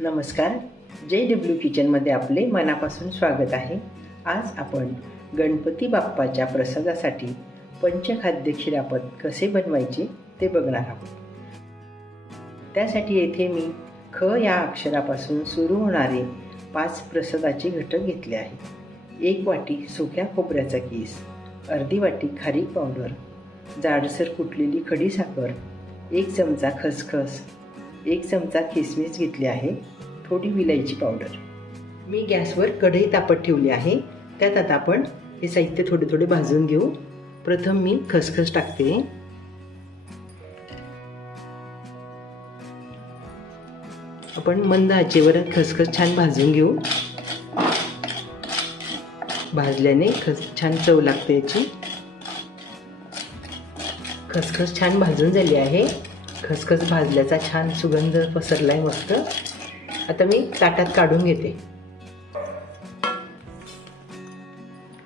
नमस्कार. J W किचनमध्ये आपले मनापासून स्वागत आहे. आज आपण गणपती बाप्पाच्या प्रसादासाठी पंचखाद्य खिरापत कसे बनवायचे ते बघणार आहोत. त्यासाठी येथे मी ख या अक्षरापासून सुरू होणारे पाच प्रसादाचे घटक घेतले आहेत. एक वाटी सुक्या खोबऱ्याचा केस अर्धी वाटी खारीक पावडर जाडसर कुटलेली खडीसाखर एक चमचा खसखस एक चमचा किसमिस घेतली आहे थोडी विलायची पावडर. मी गॅसवर कढई तापत ठेवली आहे त्यात आता आपण हे साहित्य थोडे थोडे भाजून घेऊ. प्रथम मी खसखस टाकते. आपण मंद आचेवर खसखस छान भाजून घेऊ. भाजल्याने खस छान चव लागते याची. खसखस छान भाजून झाली आहे. खसखस भाजल्याचा छान सुगंध पसरलाय मस्त. आता मी ताटात काढून घेते.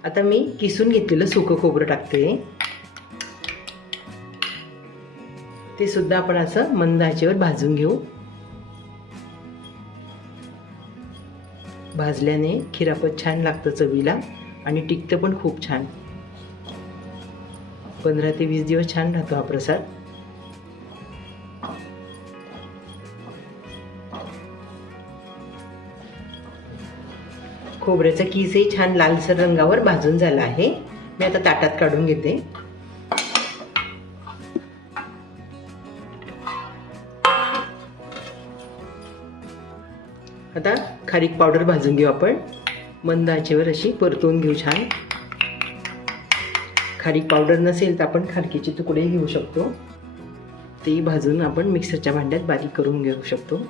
आता मी किसून घेतलेलं सुकं खोबरं टाकते. ते सुद्धा आपण असं मंद आचेवर भाजून घेऊ. भाजल्याने खिरापत छान लागतं चवीला आणि टिकतं पण खूप छान. पंधरा ते वीस दिवस छान राहतो हा प्रसाद. खोबऱ्याचा किसही छान लालसर रंगावर भाजून झाला आहे. मी आता ताटात काढून घेते. आता खारीक पावडर भाजून घेऊ आपण. मंद आचेवर अशी परतवून घेऊ छान. खारीक पावडर नसेल तर आपण खारकीचे तुकडे घेऊ शकतो. तेही भाजून आपण मिक्सरच्या भांड्यात बारीक करून घेऊ शकतो.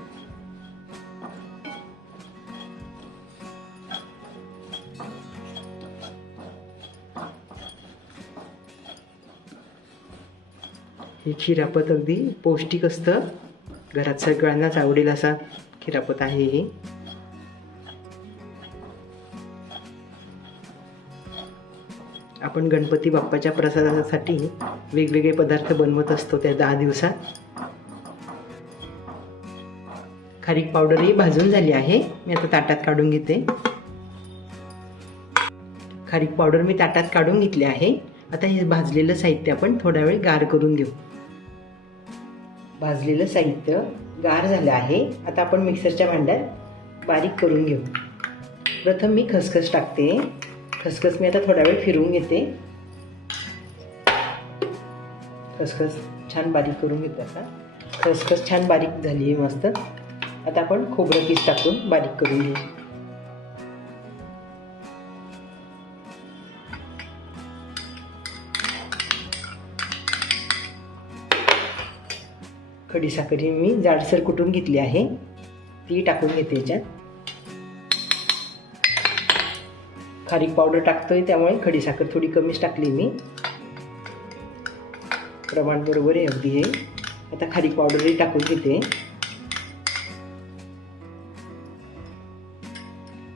हे खिरापत अगदी पौष्टिक असतं. घरात सगळ्यांनाच आवडेल असा खिरापत आहे हे. आपण गणपती बाप्पाच्या प्रसादासाठी वेगवेगळे पदार्थ बनवत असतो त्या दहा दिवसात. खारीक पावडरही भाजून झाली आहे. मी आता ताटात काढून घेते. खारीक पावडर मी ताटात काढून घेतली आहे. आता हे भाजलेलं साहित्य आपण थोडा वेळ गार करून घेऊ. भाजलेलं साहित्य गार झालं आहे. आता आपण मिक्सरच्या भांड्यात बारीक करून घेऊ. प्रथम मी खसखस टाकते. खसखस मी आता थोडा वेळ फिरवून घेते. खसखस छान बारीक करून घेतो आता. खसखस छान बारीक झाली आहे मस्त. आता आपण खोबरं पीस टाकून बारीक करून घेऊ. खडीसाखर ही मी जाडसर कुटून घेतली आहे ती टाकून घेते याच्यात. खारीक पावडर टाकतोय त्यामुळे खडीसाखर थोडी कमीच टाकली मी. प्रमाण बरोबर आहे अगदी हे. आता खारीक पावडरही टाकून घेते.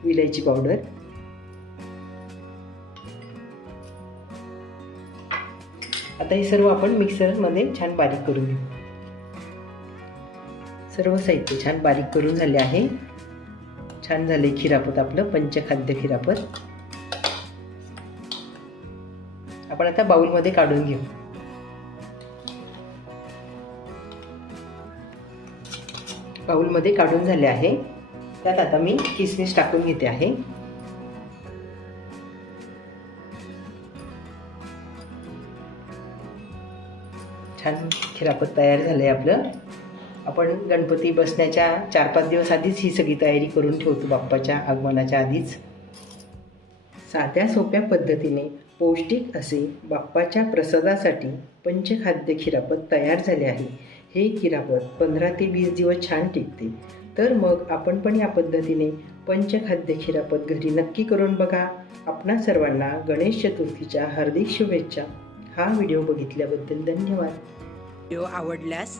विलायची पावडर आता हे सर्व आपण मिक्सरमध्ये छान बारीक करून घेऊ. सर्व साहित्य छान बारीक करून झाले आहे. छान झाले खिरापत आपलं पंचखाद्य खिरापत. आपण आता बाउलमध्ये काढून घेऊ. बाउलमध्ये काढून झाले आहे. त्यात आता मी किसमिस टाकून घेते आहे. छान खिरापत तयार झालंय आपलं. आपण गणपती बसण्याच्या चार पाच दिवस आधीच ही सगळी तयारी करून ठेवतो बाप्पाच्या आगमनाच्या आधीच. साध्या सोप्या पद्धतीने पौष्टिक असे बाप्पाच्या प्रसादासाठी पंचखाद्य खिरापत तयार झाले आहे. हे खिरापत पंधरा ते वीस दिवस छान टिकते. तर मग आपण पण या पद्धतीने पंचखाद्य खिरापत घरी नक्की करून बघा. आपणा सर्वांना गणेश चतुर्थीच्या हार्दिक शुभेच्छा. हा व्हिडिओ बघितल्याबद्दल धन्यवाद. व्हिडिओ आवडल्यास